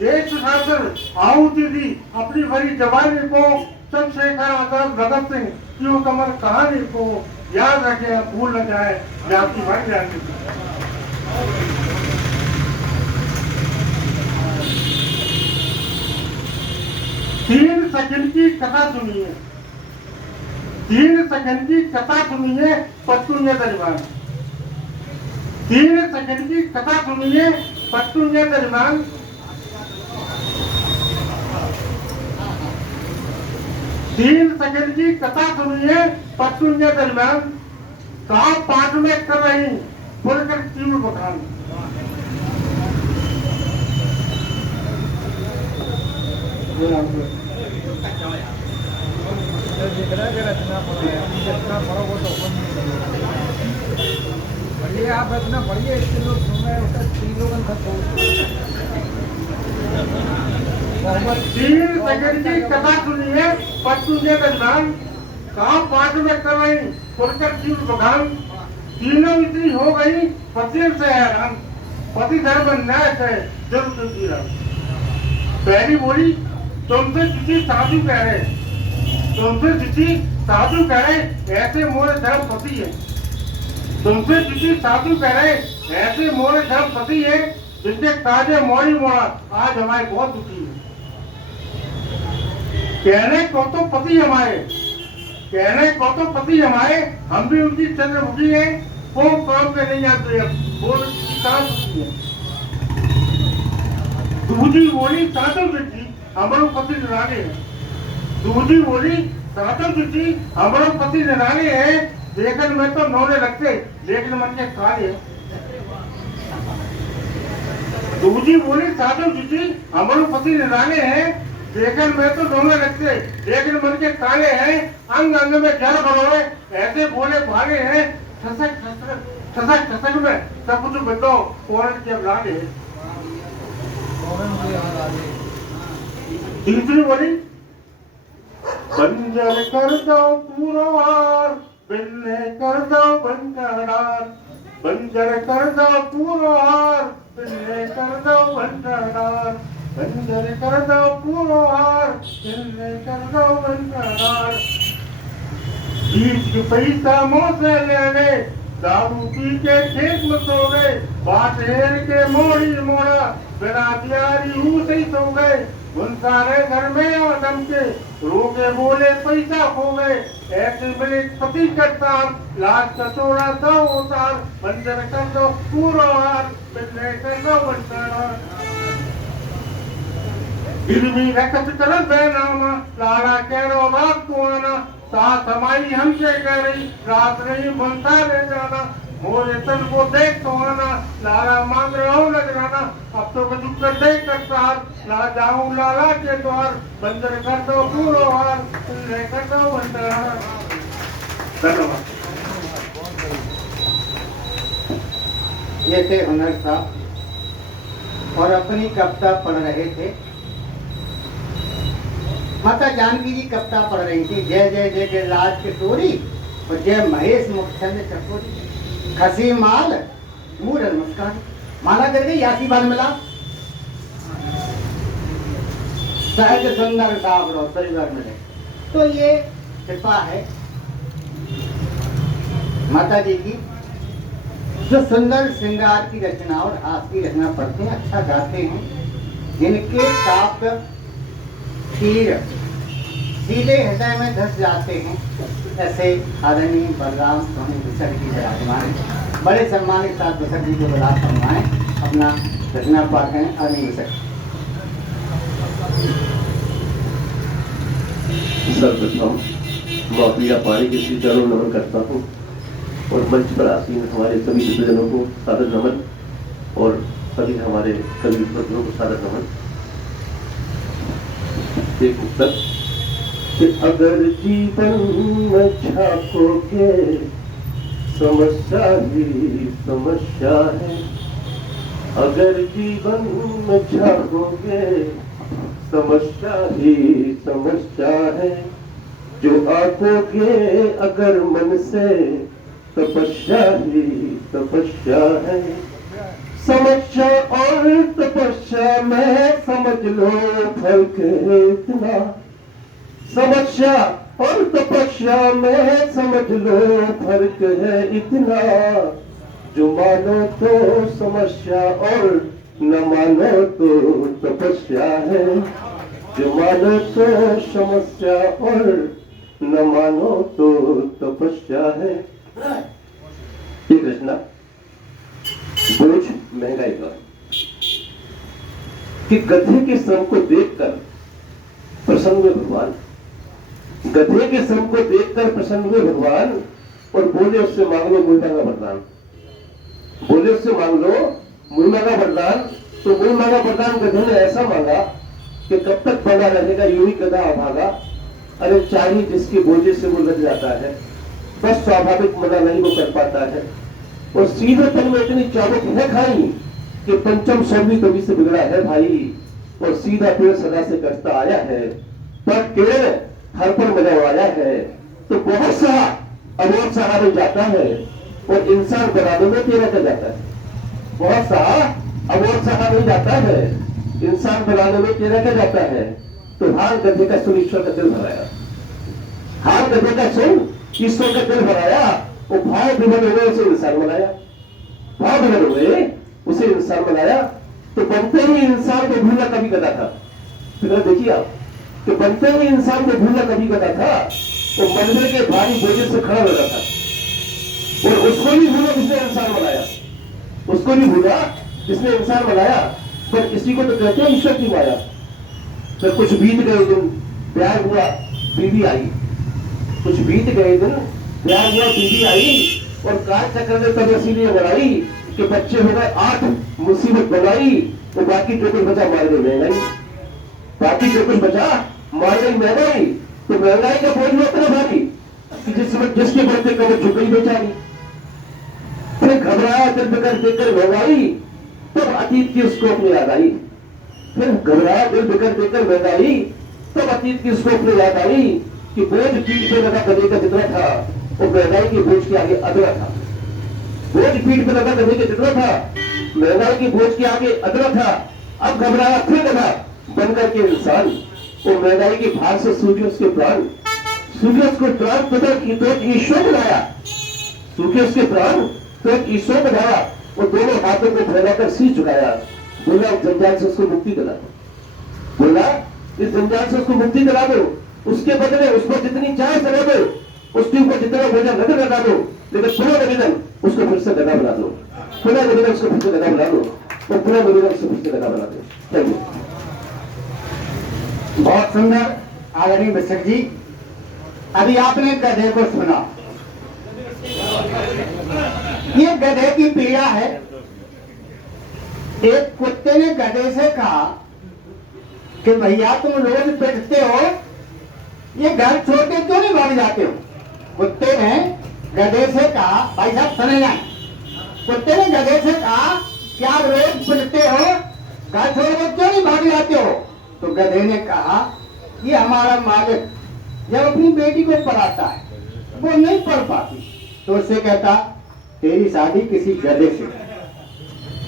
देश खातिर आहुति दी अपनी बड़ी जवानी को। चंद्रशेखर आजाद, भगत सिंह की कमर कहानी को याद रखे, भूल न जाए जाति भाई जाति। 3 सेकंड की कथा सुनिए, 3 सेकंड की कथा सुनिए पश्तूनिया दरबार। 3 सेकंड की कथा सुनिए पश्तूनिया दरबार। 3 सेकंड की कथा सुनिए पश्तूनिया दरबार। तो आप पाठ में कर रही फुलकर तीव्र बखान। दिख रहा है कि रचना पढ़ रहे हैं, जितना पढ़ो वो तो पढ़िए, आप रचना पढ़िए, इसके लोग सुन रहे हैं, उसका 3 लोगों का तीन सेकंड की कथा सुनिए, पत्तुंजे का ध्यान कहा पाठ में कर रही फुलकर तीव्र बखान। तीनों इतनी हो गई पति से हैरान, पति धर्म न्याय से जरूर की राम। पहली बोली तुमसे किसी साधु कह रहे, तुमसे किसी साधु कह रहे ऐसे मोरे धर्म पति है, तुमसे किसी साधु कह रहे ऐसे मोरे धर्म पति है, जिनके ताजे मोड़ी मोड़ा आज हमारे बहुत दुखी है। कहने को तो पति हमारे, कहने को तो पति हमारे, हम भी उनकी चंद्रमुखी है, वो काम के नहीं आते बोल है। दूजी बोली सातों चिट्ठी हमारो पति निराले है, दूजी बोली सातों चिट्ठी हमारो पति निराले है, देखन में तो नौले लगते लेकिन मन के काले है। दूजी बोली सातों चिट्ठी हमारो पति निराले है, देखन में तो नौले लगते लेकिन मन के काले हैं, अंग अंग में जड़ भरोए ऐसे बोले भाले हैं, ठसक ठसक ठसक में सब कुछ बदलो औरत के लाले है। तीसरी बोली बंजर कर दो पूरा हार, बिन्ने कर दो बंकरार, बंजर कर दो पूरा हार, बिन्ने कर दो बंकरार, बंजर कर दो पूरा हार, बिन्ने कर दो बंकरार। बीच के पैसा मुँह से ले ले, दारू पी के खेत में सो गए, बात हेर के मोड़ी मोड़ा, बिना प्यारी हूँ सही सो गए, गुनसारे घर में और दम के रोके बोले पैसा खो गए, ऐसे मिले पति करता लाश का चोरा दो उतार, बंजर कर दो पूरा हार, बिन्ने कर दो बंकरार। फिर भी रकत कर बेनामा, लाला कैरो रात को आना, साथ हमारी हमसे कह रही रात नहीं बनता ले जाना, मोरे तन को देख तो आना, लाला मांग रहा हूँ नजराना, अब तो कुछ कर देख कर सार, ना जाऊँ लाला के द्वार, बंदर कर दो पूरो हार, तुमने कर दो बंदर। धन्यवाद। ये थे हुनर साहब और अपनी कविता पढ़ रहे थे। माता जानकी जी कविता पढ़ रही थी, जय जय जय जय राज किशोरी और जय महेश मुखचंद चकोरी, खसी माल मूरन मुस्कान, माला कर गई आशीर्वाद मिला, सहज सुंदर सावरो परिवार मिले। तो ये कृपा है माता जी की, जो सुंदर श्रृंगार की रचना और हास की रचना पढ़ते हैं, अच्छा गाते हैं, जिनके काव्य तीर सीधे हृदय में धस जाते हैं, ऐसे आदरणीय बलराम स्वामी विसर जी विराजमान, बड़े सम्मान के साथ विसर जी को बला फरमाएं, अपना रचना पाठ करें। आदरणीय विसर। सर्वप्रथम मैं प्रिया पाणी के श्री चरणों नमन करता हूँ और मंच पर आसीन हमारे सभी दिव्यजनों को सादर नमन और सभी हमारे कवि मित्रों को सादर नमन। एक उत्तर कि अगर जीवन में छापोगे समस्या ही समस्या है, अगर जीवन में छापोगे समस्या ही समस्या है, जो आकोगे अगर मन से तपस्या ही तपस्या है। समस्या और तपस्या में समझ लो फर्क है इतना, समस्या और तपस्या में समझ लो फर्क है इतना, जो मानो तो समस्या और न मानो तो तपस्या है, जो मानो तो समस्या और न मानो तो तपस्या है। एक रचना बोझ महंगाई का, कि गधे के श्रम को देखकर प्रसन्न हुए भगवान, गधे के श्रम को देखकर प्रसन्न हुए भगवान और बोले उससे मांग लो मूलता का वरदान। बोले उससे मांग लो मूल मांगा वरदान। तो मूल मांगा वरदान गधे ने ऐसा मांगा कि कब तक बना रहेगा यूं ही गधा अभागा। अरे चाहिए जिसके बोझे से वो लग जाता है, बस स्वाभाविक मना नहीं वो कर पाता है। और सीधे पन में इतनी चाबुक है खाई कि पंचम सौवी कभी से बिगड़ा है भाई। और सीधा पेड़ सदा से कटता आया है, पर पेड़ हर पर मजा आया है। तो बहुत सा अवॉर्ड सहा में जाता है और इंसान बनाने में तेरा कर जाता है। बहुत सा अवॉर्ड सहा नहीं जाता है, इंसान बनाने में तेरा कर जाता है। तो हार गधे का सुन ईश्वर का दिल भराया, हार गधे का सुन ईश्वर का दिल भराया। वो भाव विभन हुए उसे इंसान बनाया, भाव विभन हुए उसे इंसान बनाया। तो बनते ही इंसान को भूलना कभी गधा था। फिर देखिए आप कि बनते ही इंसान को भूलना कभी गधा था। वो मंदिर के भारी बोझे से खड़ा लगा था और उसको नहीं भूला जिसने इंसान बनाया, उसको नहीं भूला जिसने इंसान बनाया। पर इसी को तो कहते हैं ईश्वर की माया। फिर कुछ बीत गए दिन, प्यार हुआ, बीवी आई। कुछ बीत गए दिन, प्यार हुआ, बीवी आई। और काल चक्र ने तब इसीलिए बनाई कि बच्चे हो गए 8, मुसीबत बनाई। तो बाकी जो कुछ बचा मार गई महंगाई, बाकी जो कुछ बचा मार गई महंगाई। तो महंगाई का बोझ उतना भारी कि जिसके बढ़ते कमर झुक गई बेचारी। फिर घबराया दिल बिकर देखकर महंगाई, तब अतीत की उसको अपनी याद आई। फिर घबराया दिल बिकर देखकर महंगाई, तब अतीत की उसको अपनी याद आई कि बोझ पीठ पे लगा गधे का जितना था वो महंगाई के बोझ के आगे अधूरा था। बोझ पीठ पे लगा गधे के जितना था, महंगाई की बोझ के आगे अधूरा था। अब घबराया फिर गधा बनकर के इंसान, वो महंगाई के भार से सूखे उसके प्राण, सूखे उसको प्राण पता की तो ईश्वर बनाया, सूखे उसके प्राण तो ईश्वर बनाया। वो दोनों हाथों को फैलाकर सीध झुकाया, बोला जंजाल से उसको मुक्ति दिला दो, बोला इस जंजाल से उसको मुक्ति दिला दो। उसके बदले उस पर जितनी चाहे चला दो, उसके ऊपर जितना बोझा नजर लगा दो, लेकिन पुनः निवेदन उसको फिर से गधा बना दो, पुनः निवेदन उसको फिर से गधा बना दो, और पुनः निवेदन उसको फिर से गधा बना दो। Thank you. बहुत सुंदर आदरणीय मिश्र जी। अभी आपने गधे को सुना, ये गधे की पीड़ा है। एक कुत्ते ने गधे से कहा कि भैया तुम रोज पिटते हो, ये घर छोड़ के क्यों नहीं भाग जाते हो। कुत्ते ने गधे से कहा, भाई साहब सुने जाए, कुत्ते ने गधे से कहा क्या रोज पिटते हो, घर छोड़ के क्यों नहीं भाग जाते हो। तो गधे ने कहा ये हमारा मालिक जब अपनी बेटी को पढ़ाता है वो नहीं पढ़ पाती तो उससे कहता तेरी शादी किसी गधे से।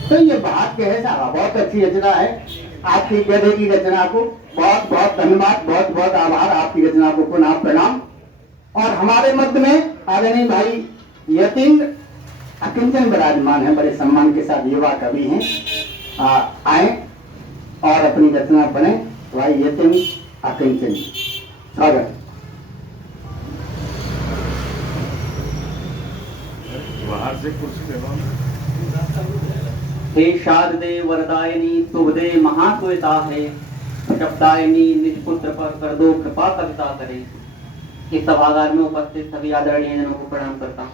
तो ये बात के है साहब, बहुत अच्छी रचना है आपकी गधे की रचना को। बहुत बहुत धन्यवाद, बहुत बहुत आभार, आपकी रचना को पुनः प्रणाम। और हमारे मध्य में आदरणीय भाई यतीन्द्र अकिंचन विराजमान है, बड़े सम्मान के साथ युवा कवि हैं, आए और अपनी रचना पढ़े। भाई यतीन्द्र अकिंचन, स्वागत। बाहर से कुर्सी लेवा। हे शारदे वरदायिनी तुभदे महाश्वेता है, शब्दायिनी निज पुत्र पर कर दो कृपा कविता करे। इस सभागार में उपस्थित सभी आदरणीय जनों को प्रणाम करता हूँ।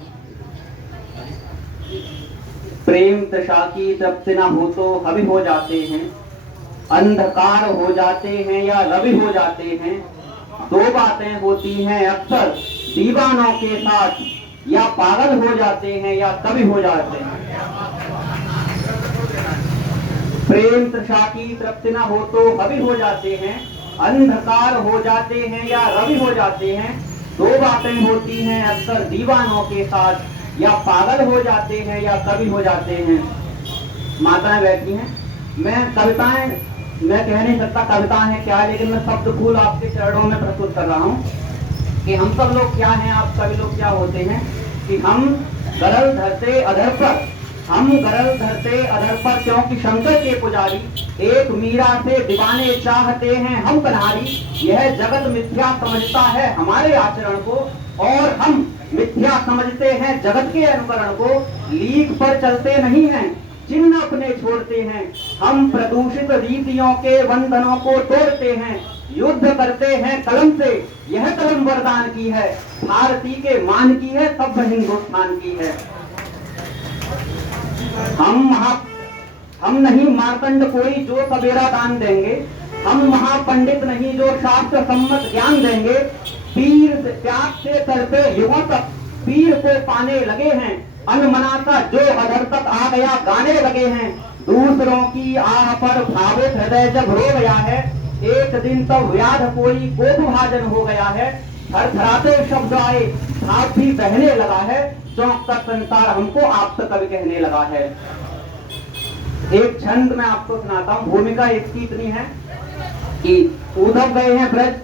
प्रेम तृषा की तृप्ति न हो तो हवि हो जाते हैं, अंधकार हो जाते हैं या रवि हो जाते हैं। दो बातें होती हैं अक्सर दीवानों के साथ, या पागल हो जाते हैं या कवि हो जाते हैं। प्रेम तृषा की तृप्ति न हो तो हवि हो जाते हैं, अंधकार हो जाते हैं या रवि हो जाते हैं। दो बातें होती हैं अक्सर दीवानों के साथ, या पागल हो जाते हैं या कवि हो जाते हैं। माताएं बैठी हैं, मैं कविताएं मैं कह नहीं सकता कविताएं हैं क्या, लेकिन मैं शब्द फूल आपके चरणों में प्रस्तुत कर रहा हूँ कि हम सब लोग क्या हैं, आप सभी लोग क्या होते हैं। कि हम गरल धरते अधर पर, हम गरल धरते अधर पर क्योंकि शंकर के पुजारी, एक मीरा से दीवाने चाहते हैं हम कन्हारी। यह जगत मिथ्या समझता है हमारे आचरण को, और हम मिथ्या समझते हैं जगत के अनुकरण को। लीक पर चलते नहीं हैं, चिन्ह अपने छोड़ते हैं, हम प्रदूषित रीतियों के बंधनों को तोड़ते हैं। युद्ध करते हैं कलम से, यह कलम वरदान की है, भारती के मान की है, सब हिंदुस्तान की है। हम नहीं मार्तंड कोई जो सवेरा दान देंगे, हम महापंडित नहीं जो शास्त्र सम्मत ज्ञान देंगे। पीर त्याग से तरते युगों तक पीर को पाने लगे हैं, अनमना का जो अधर तक आ गया गाने लगे हैं। दूसरों की आह पर भावित हृदय जब रो गया है, एक दिन तब व्याध कोई कोप भाजन हो गया है। थरथराते शब्द आए, भाव भी बहने लगा है, चौंक कर संसार हमको आप तक कभी कहने लगा है। एक छंद मैं आपको सुनाता हूँ। भूमिका इसकी इतनी है कि उद्धव गए हैं ब्रज,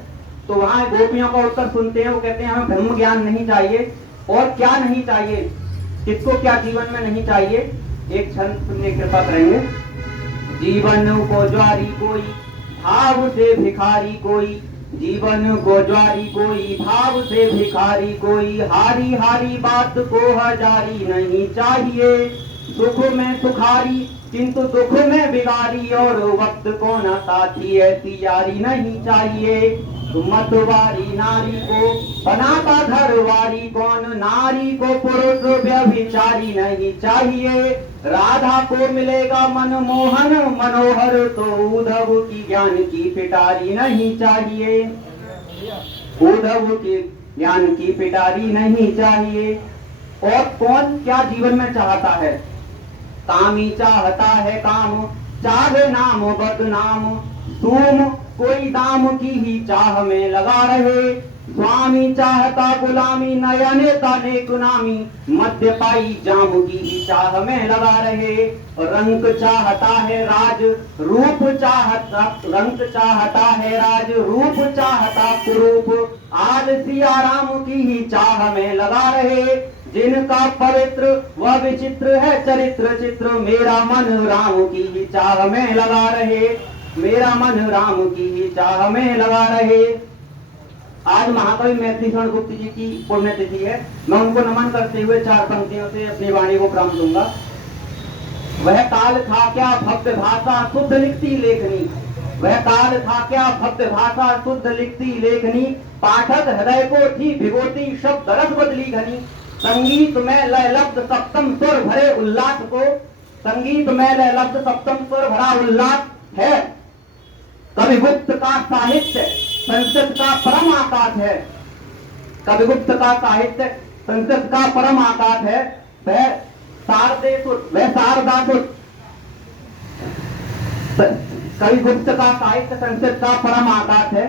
तो वहां गोपियों का उत्तर सुनते हैं। वो कहते हैं हमें ब्रह्म ज्ञान नहीं चाहिए, और क्या नहीं चाहिए, किसको क्या जीवन में नहीं चाहिए। एक छंद सुनने की कृपा करेंगे। जीवन को ज्वारी कोई, भाव से भिखारी कोई, जीवन को ज्वारी कोई, भाव से भिखारी कोई। हारी हारी बात को हजारी नहीं चाहिए, सुख में सुखारी किंतु दुख में बिगारी। और वक्त को न साथी ऐसी यारी नहीं चाहिए। मतवारी नारी को बनाता घरवारी कौन, नारी को पुरुष व्यभिचारी नहीं चाहिए। राधा को मिलेगा मनमोहन मनोहर, तो उद्धव की ज्ञान की पिटारी नहीं चाहिए। उद्धव के ज्ञान की पिटारी नहीं चाहिए। और कौन क्या जीवन में चाहता है, कामी चाहता है काम, चाहे नाम बदनाम। तुम कोई दाम की ही चाह में लगा रहे, स्वामी चाहता गुलामी, नया नेता ने गुलामी। मद्यपाई जाम की ही चाह में लगा रहे, रंग चाहता है राज, रूप चाहता, रंग चाहता है राज, रूप चाहता कुरूप। आज सिया राम की ही चाह में लगा रहे, जिनका पवित्र वह विचित्र है चरित्र चित्र। मेरा मन राम की ही चाह में लगा रहे, मेरा मन राम की ही चाह में लगा रहे। आज महाकवि मैथिली शरण गुप्त जी की पुण्यतिथि है। मैं उनको नमन करते हुए 4 पंक्तियों से अपनी वाणी को प्रारंभ दूंगा। वह काल था क्या भव्य भाषा शुद्ध लिखती लेखनी, वह काल था क्या भव्य भाषा शुद्ध लिखती लेखनी। पाठक हृदय को थी भिगोती शब्द रस बदली घनी। संगीत में लय लब्ध सप्तम स्वर भरे उल्लास को, संगीत में लय लब्ध सप्तम स्वर भरा उल्लास है। कवि गुप्त का साहित्य संस्कृत का परम आकाश है, कवि गुप्त का साहित्य संस्कृत का परम आकाश है। वह शारदेसुत, वह शारदासुत, कवि गुप्त का साहित्य संस्कृत का परम आकाश है।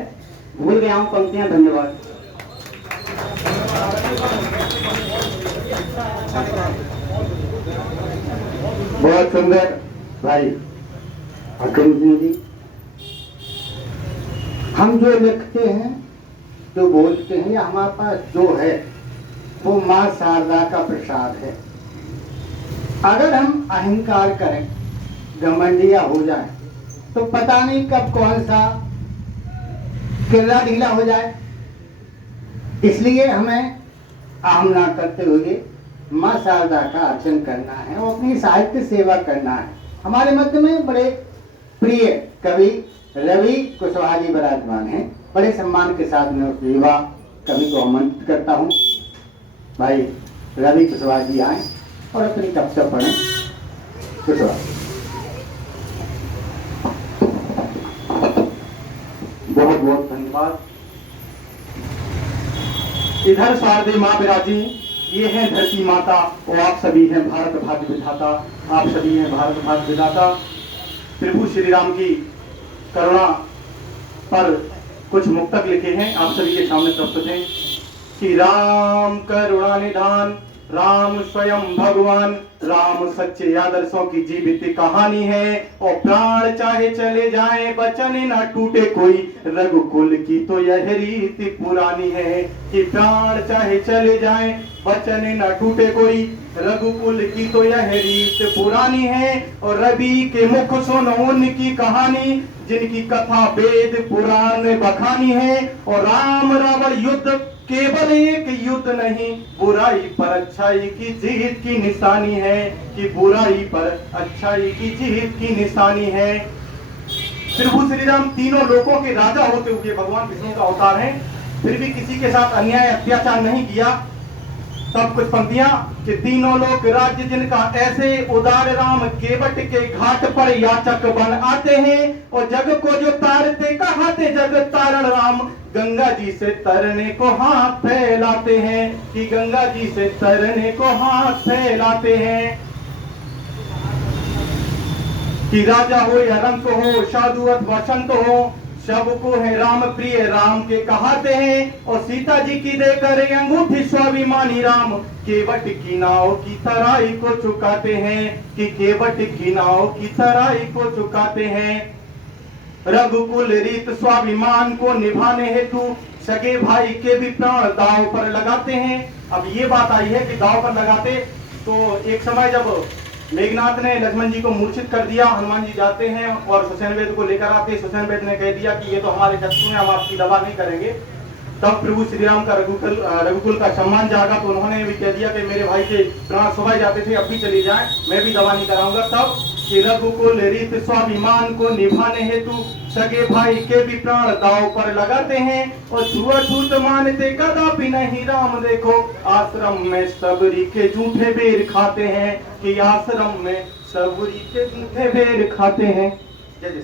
भूल गया हूं पंक्तियां, धन्यवाद। बहुत सुंदर भाई अतुल सिंह जी। हम जो लिखते हैं, जो बोलते हैं, या हमारे पास जो है वो माँ शारदा का प्रसाद है। अगर हम अहंकार करें, घमंडिया हो जाए, तो पता नहीं कब कौन सा किला ढीला हो जाए। इसलिए हमें आम ना करते हुए माँ शारदा का अर्चन करना है और अपनी साहित्य सेवा करना है। हमारे मध्य में बड़े प्रिय कवि रवि कुशवाहा जी विराजमान हैं। बड़े सम्मान के साथ मैं उस युवा कवि को आमंत्रित करता हूँ। भाई रवि कुशवाहा जी आए और अपनी कविता पढ़ें। कुशवाहा, बहुत बहुत धन्यवाद। इधर शारदे माँ विराजी, ये है धरती माता, और आप सभी हैं भारत भाग्य विधाता, आप सभी हैं भारत भाग्य विधाता। प्रभु श्री राम की करुणा पर कुछ मुक्तक लिखे हैं, आप सभी के सामने प्रस्तुत हैं। कि राम करुणा निधान, राम स्वयं भगवान, राम सच्चे आदर्शों की जीवित कहानी है। और प्राण चाहे चले जाए वचन न टूटे कोई, रघुकुल की तो यह रीति पुरानी है। कि प्राण चाहे चले जाए वचन न टूटे कोई, रघुकुल की तो यह रीत पुरानी है। और रवि के मुख सुनो उनकी कहानी, जिनकी कथा वेद पुराण बखानी है। और राम रावण युद्ध केवल एक युद्ध नहीं, बुराई पर अच्छाई की जीत की निशानी है। कि बुराई पर अच्छाई की जीत की निशानी है। प्रभु श्री राम तीनों लोकों के राजा होते हुए भगवान विष्णु का अवतार है, फिर भी किसी के साथ अन्याय अत्याचार नहीं किया। तब कुछ पंक्तियां कि तीनों लोग राज्य जिनका ऐसे उदार राम केवट के घाट पर याचक बन आते हैं और जग को जो तारते कहाते जग तारण राम गंगा जी से तरने को हाथ फैलाते हैं कि गंगा जी से तरने को हाथ फैलाते हैं कि राजा हो या रंक हो साधु अथवा संत हो सबको है राम प्रिय राम के कहाते हैं और सीता जी की देकर अंगूठी स्वाभिमानी राम केवट की नाव की तराई को चुकाते हैं कि केवट की नाव की तराई को चुकाते हैं रघुकुल रीत स्वाभिमान को निभाने हेतु सगे भाई के भी प्राण दाव पर लगाते हैं। अब ये बात आई है कि दाव पर लगाते, तो एक समय जब मेघनाथ ने लक्ष्मण जी को मूर्छित कर दिया, हनुमान जी जाते हैं और सुसेनवेद को लेकर आते। सुसेनवेद ने कह दिया कि ये तो हमारे शत्रु हैं, हम आपकी दवा नहीं करेंगे। तब प्रभु श्री राम का रघुकुल का सम्मान जागा, तो उन्होंने भी कह दिया कि मेरे भाई के प्राण सुबह जाते थे, अब भी चली जाए, मैं भी दवा नहीं कराऊंगा। तब रघुकुल रीत स्वाभिमान को निभाने हेतु सगे भाई के भी प्राण दाव पर लगाते हैं और छुआछूत मानते कदापि नहीं राम। देखो आश्रम में सबरी के झूठे बेर खाते हैं कि आश्रम में सबरी के झूठे बेर खाते हैं। जय जय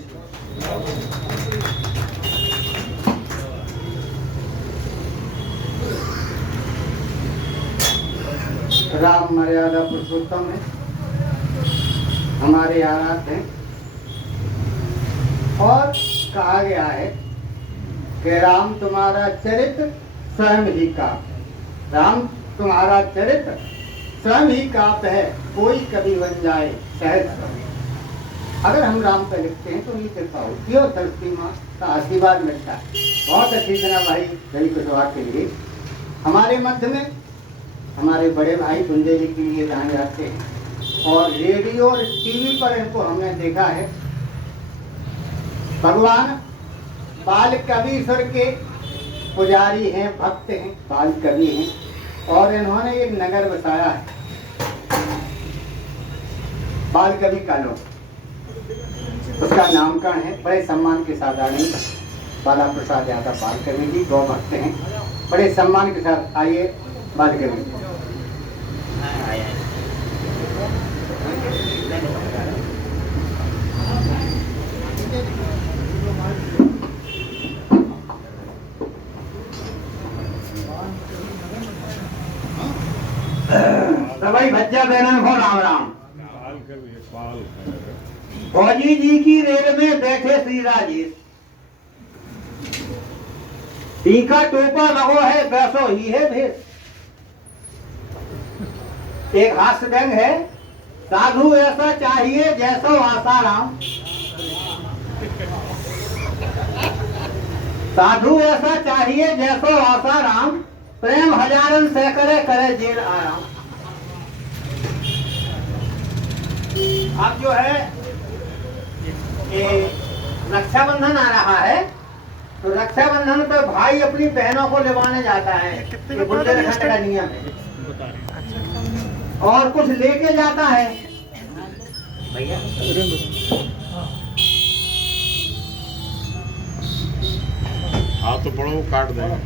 राम मर्यादा पुरुषोत्तम है, हमारे आराध्य हैं। और कहा गया है कि राम तुम्हारा चरित्र स्वयं ही काव्य, राम तुम्हारा चरित्र स्वयं ही काव्य है, कोई कभी बन जाए सहज कवि। अगर हम राम पे लिखते हैं तो ये कृपा होती है और सरस्वती माँ का आशीर्वाद मिलता है। बहुत अच्छी तरह भाई रवि कुशवाहा के लिए हमारे मध्य में हमारे बड़े भाई कुंजे जी के लिए जाने जाते हैं और रेडियो और टीवी पर इनको हमने देखा है। भगवान बाल कवीश्वर के पुजारी हैं, भक्त हैं, बाल कवि हैं और इन्होंने एक नगर बसाया है बाल कवि कालो, उसका नामकरण है। बड़े सम्मान के साथ आए बाला प्रसाद यादव बाल कवि जी, गौ भक्त हैं, बड़े सम्मान के साथ आइए बाल कवि। भाई भज्जा बहनों को राम राम। फौजी जी की रेल में बैठे श्री राजेश, टीका टोपा लगो है वैसो ही है भेष। एक हास्य व्यंग है, साधु ऐसा चाहिए जैसो आसाराम, साधु ऐसा चाहिए जैसो आसाराम, प्रेम हजारन से करे करे जेल आराम। अब जो है ये रक्षाबंधन आ रहा है, तो रक्षाबंधन पर भाई अपनी बहनों को लेवाने जाता है, ये बुंदेलखंड का नियम है, और कुछ लेके जाता है। भैया हाँ तो पढ़ो, काट देंगे।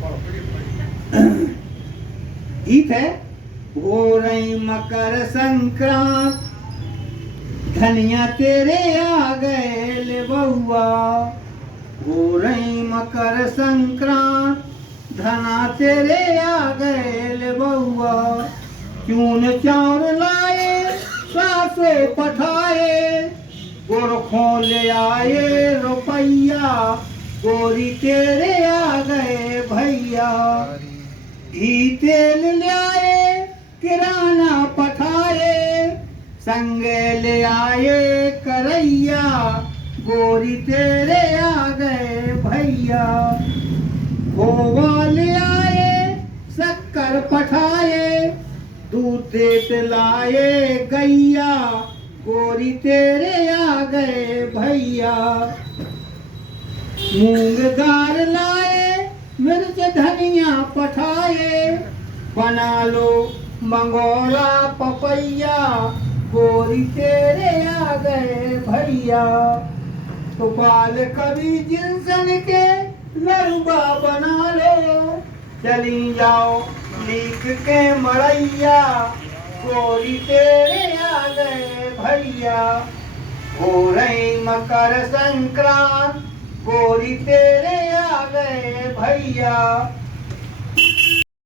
गीत है, हो रही मकर संक्रांत धनिया तेरे आ गए ले बउआ, हो रही मकर संक्रांत धना तेरे आ गए ले बउआ, चून चाउर लाए सासे पठाए, गोरखों ले आए रुपैया, गोरी तेरे आ गए भैया, घी तेल ले आए किराना पठाए, संगे ले आए करैया, गोरी तेरे आ गए भैया, खोवा ले आए शक्कर पठाए, दूध देत लाए गैया, गोरी तेरे आ गए भैया, मूंग दाल लाए मिर्च धनिया पठाए, बना लो मंगोरा पपैया, गोरी तेरे आ गए भैया, तो बाल कभी जिनसन के लरुबा बना लो, चली जाओ लीक के मड़ैया गोरी तेरे आ गए भैया। हो रही मकर संक्रांत गोरी तेरे आ गए भैया।